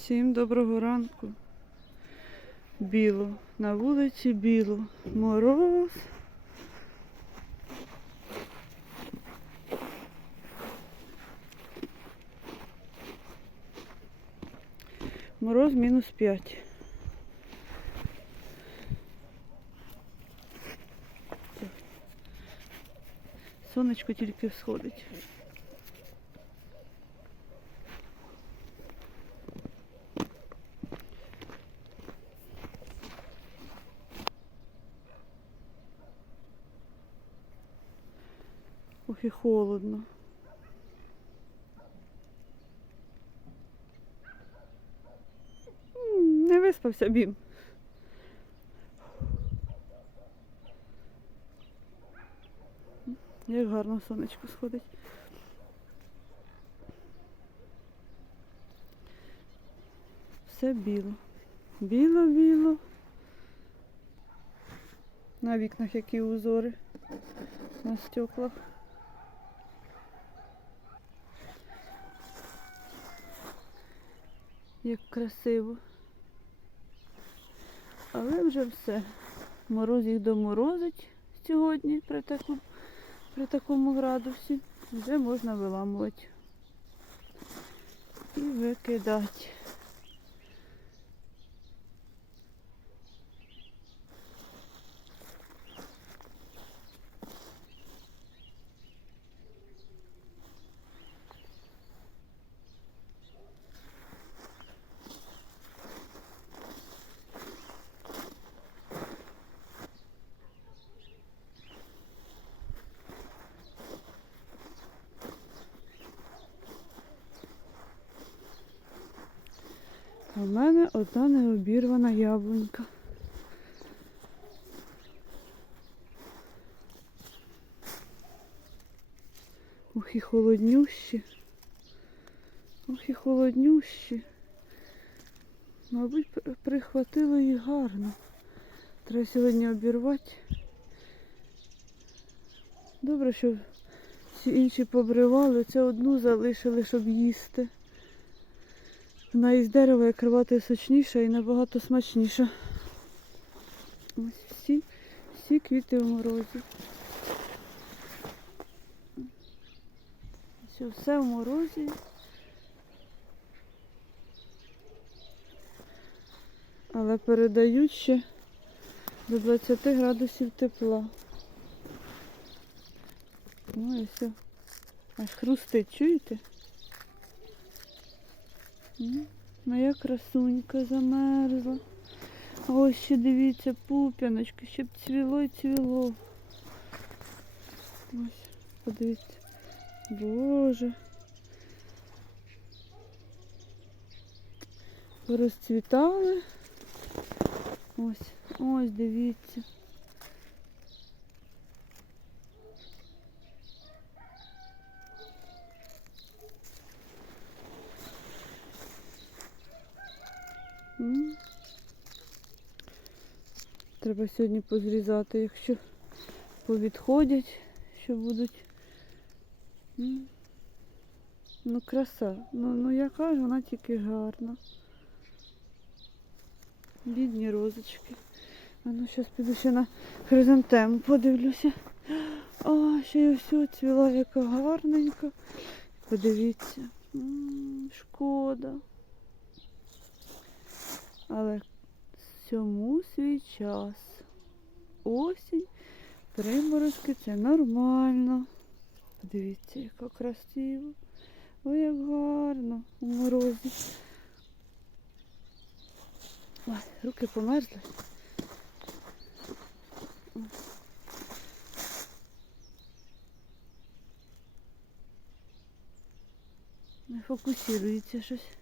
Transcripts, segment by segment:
Всім доброго ранку. Біло. На вулиці біло. Мороз. Мороз мінус 5. Сонечко тільки всходить. Ох і холодно. Не виспався бім. Як гарно сонечко сходить. Все біло. Біло-біло. На вікнах які узори на стеклах. Як красиво. Але вже все. Мороз їх доморозить сьогодні при, таку, при такому градусі. Вже можна виламувати і викидати. У мене одна необірвана яблунька. Ох і холоднющі. Ох і холоднющі. Мабуть, прихватило їх гарно. Треба сьогодні обірвати. Добре, що всі інші побривали, це одну залишили, щоб їсти. Вона із дерева як рвати сочніша і набагато смачніша. Ось всі, всі квіти в морозі. Все, все в морозі. Але передають ще до 20 градусів тепла. Ну і все. Аж хрустить, чуєте? Моя красунька замерзла. Ось ще дивіться, пуп'яночки, щоб цвіло і цвіло. Ось, подивіться. Боже. Розцвітали. Ось, ось, дивіться. Треба сьогодні позрізати, якщо повідходять, що будуть. Ну, краса. Ну, ну яка ж вона тільки гарна. Бідні розочки. А ну зараз піду ще на хризантему подивлюся. А, ще й ось цвіла, яка гарненька. Подивіться. М, шкода. Але всьому свій час. Осінь, приморозки це нормально. Подивіться, яка красиво. Ой, як гарно у морозі. Ой, руки померзли. Не фокусується щось.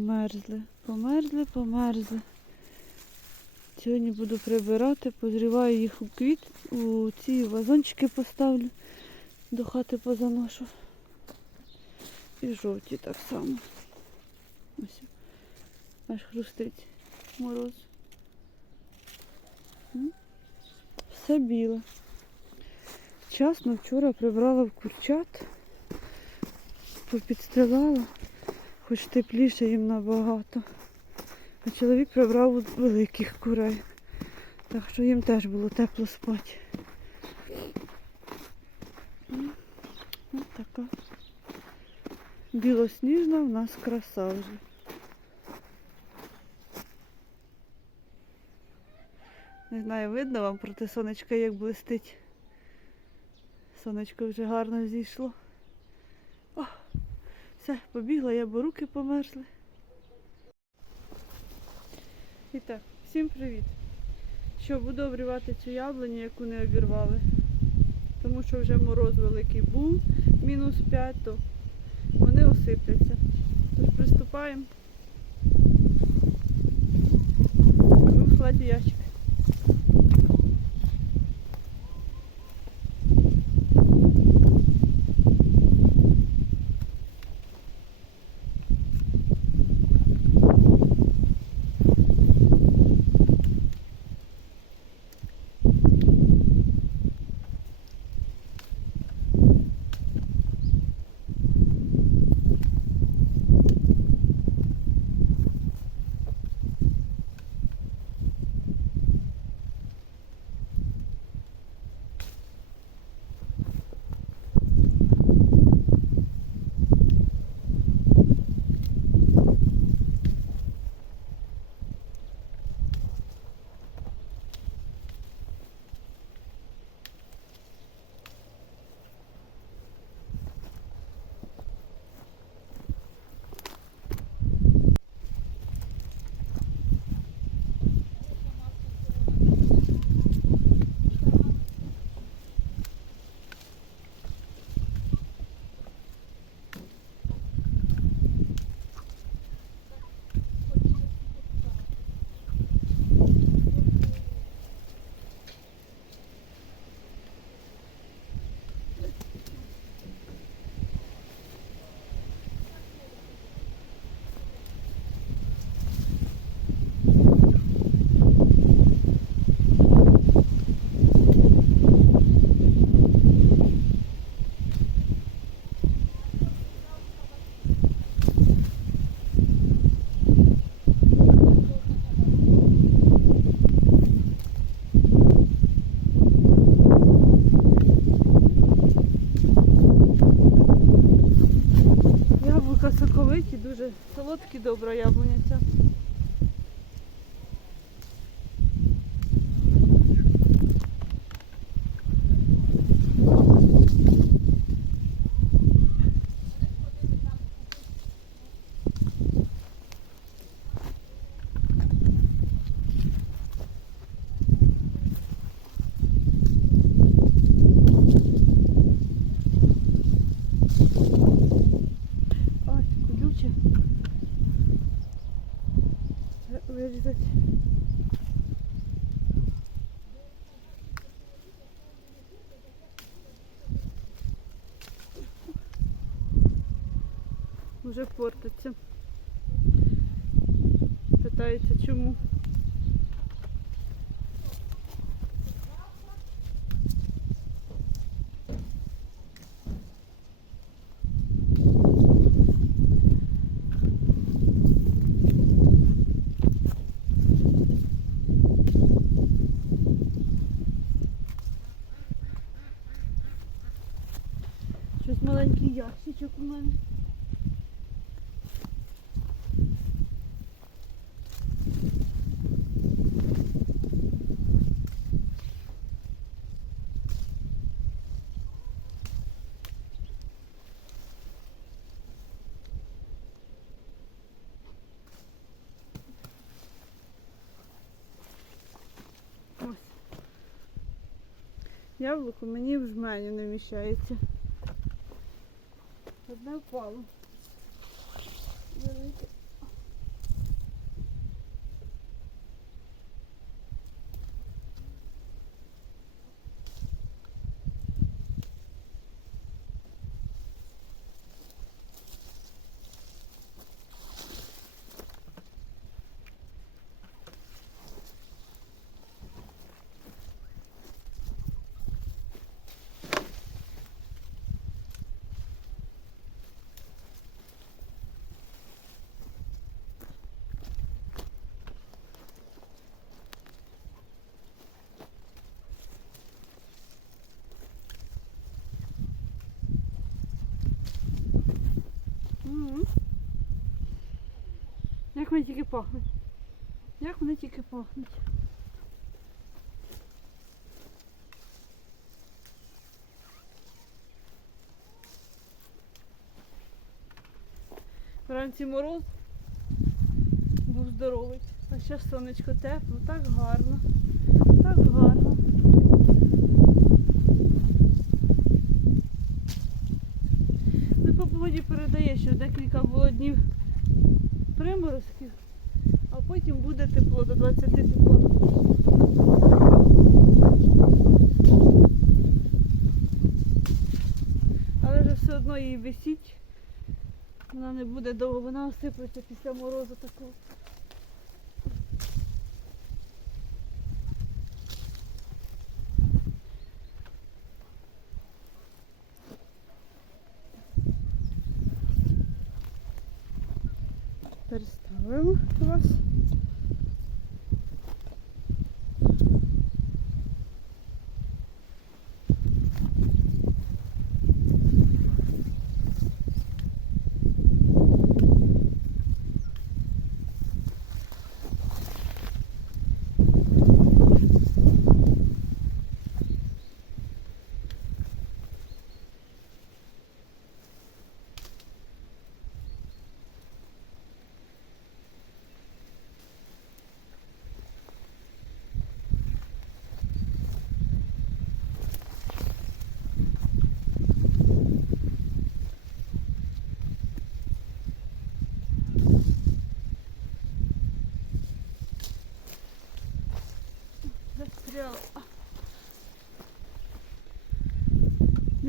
Померзли, померзли, померзли. Сьогодні буду прибирати, позріваю їх у квіт, у ці вазончики поставлю До хати позаношу. І жовті так само. Ось. Аж хрустить мороз. Все біле. Вчасно вчора прибрала в курчат, попідстрілала, хоч тепліше їм набагато. А чоловік прибрав великих курей. Так що їм теж було тепло спати. Ось така. Білосніжна в нас краса вже. Не знаю, видно вам проти сонечка як блистить. Сонечко вже гарно зійшло. Все, побігла я, бо руки померзли. І так, всім привіт. Що, буду обрівати цю яблуню, яку не обірвали. Тому що вже мороз великий був, мінус 5, то вони осипляться. Тож приступаємо. В складі ящик. Треба Вже портиться. Питається чому. Щось маленький ящичок у мене. Яблуко мені в жменю не вміщається. Одне впало. Велике. вони тільки пахнуть? Як вони тільки пахнуть? Вранці мороз був здоровий. А зараз сонечко тепло, так гарно. Так гарно. Ну, по погоді передає, що декілька було днів приморозків, а потім буде тепло, до 20 тепло. Але вже все одно її висіть. Вона не буде довго, вона осиплеться після морозу такого. room for us.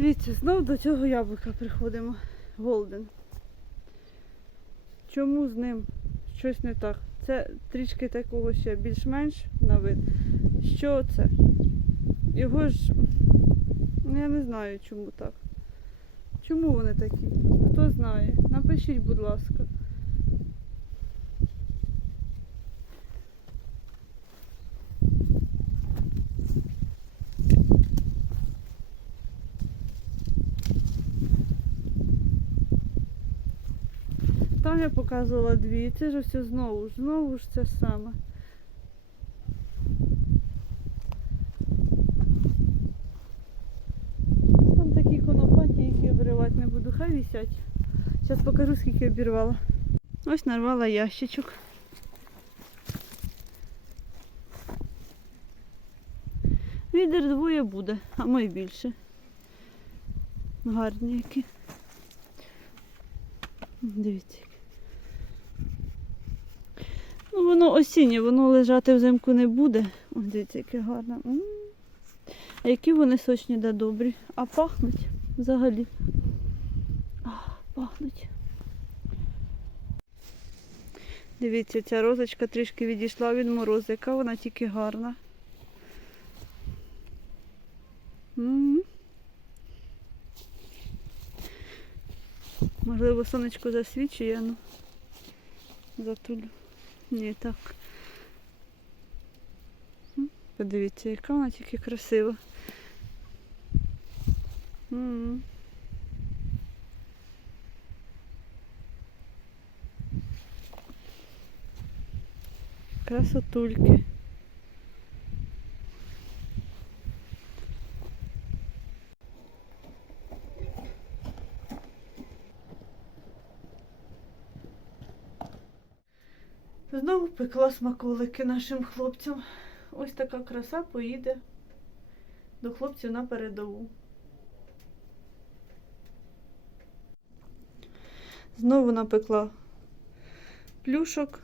Дивіться, знов до цього яблука приходимо. Голден. Чому з ним щось не так? Це трішки такого ще більш-менш на вид. Що це? Його ж. ну, Я не знаю, чому так. Чому вони такі? Хто знає? Напишіть, будь ласка. Там я показувала дві, це ж все знову ж, знову ж це саме. Там такі конопаті, які обривати не буду, хай висять. Зараз покажу, скільки обірвала. Ось нарвала ящичок. Відер двоє буде, а мої більше. Гарні які. Дивіться. Ну, воно осіннє, воно лежати взимку не буде. О, дивіться, яке гарне. А які вони сочні да добрі. А пахнуть взагалі. А, пахнуть. Дивіться, ця розочка трішки відійшла від морозу, яка вона тільки гарна. Можливо, сонечко засвічує, ну затулю. Ні, так. Подивіться, яка вона тільки красива. М. Красотульки. Пекла смаколики нашим хлопцям. Ось така краса поїде до хлопців на передову. Знову напекла плюшок,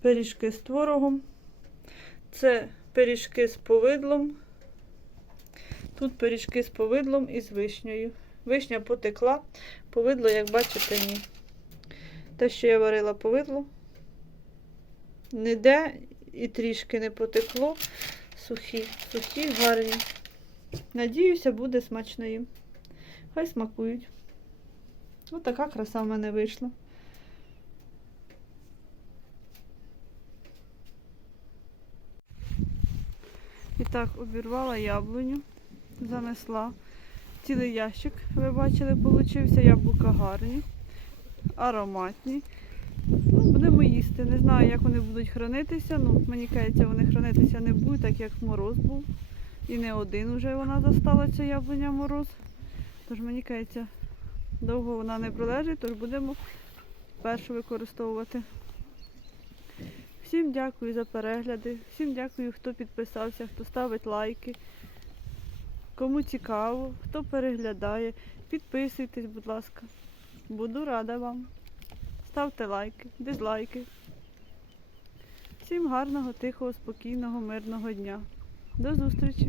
пиріжки з творогом. Це пиріжки з повидлом. Тут пиріжки з повидлом і з вишнею. Вишня потекла, повидло, як бачите, ні. Те, що я варила повидло, ніде і трішки не потекло. Сухі, сухі, гарні. Надіюся, буде смачно їм. Хай смакують. Ось така краса в мене вийшла. І так, обірвала яблуню, занесла. Цілий ящик, ви бачили, получився. Яблука гарні. Ароматні. Ну, будемо їсти. Не знаю, як вони будуть хранитися. Ну, мені кажеться, вони хранитися не будуть, так як мороз був. І не один уже вона застала ця яблуня мороз. Тож мені кажеться, довго вона не пролежить, тож будемо першу використовувати. Всім дякую за перегляди, всім дякую, хто підписався, хто ставить лайки. Кому цікаво, хто переглядає, підписуйтесь, будь ласка. Буду рада вам. Ставте лайки, дизлайки. Всім гарного, тихого, спокійного, мирного дня. До зустрічі!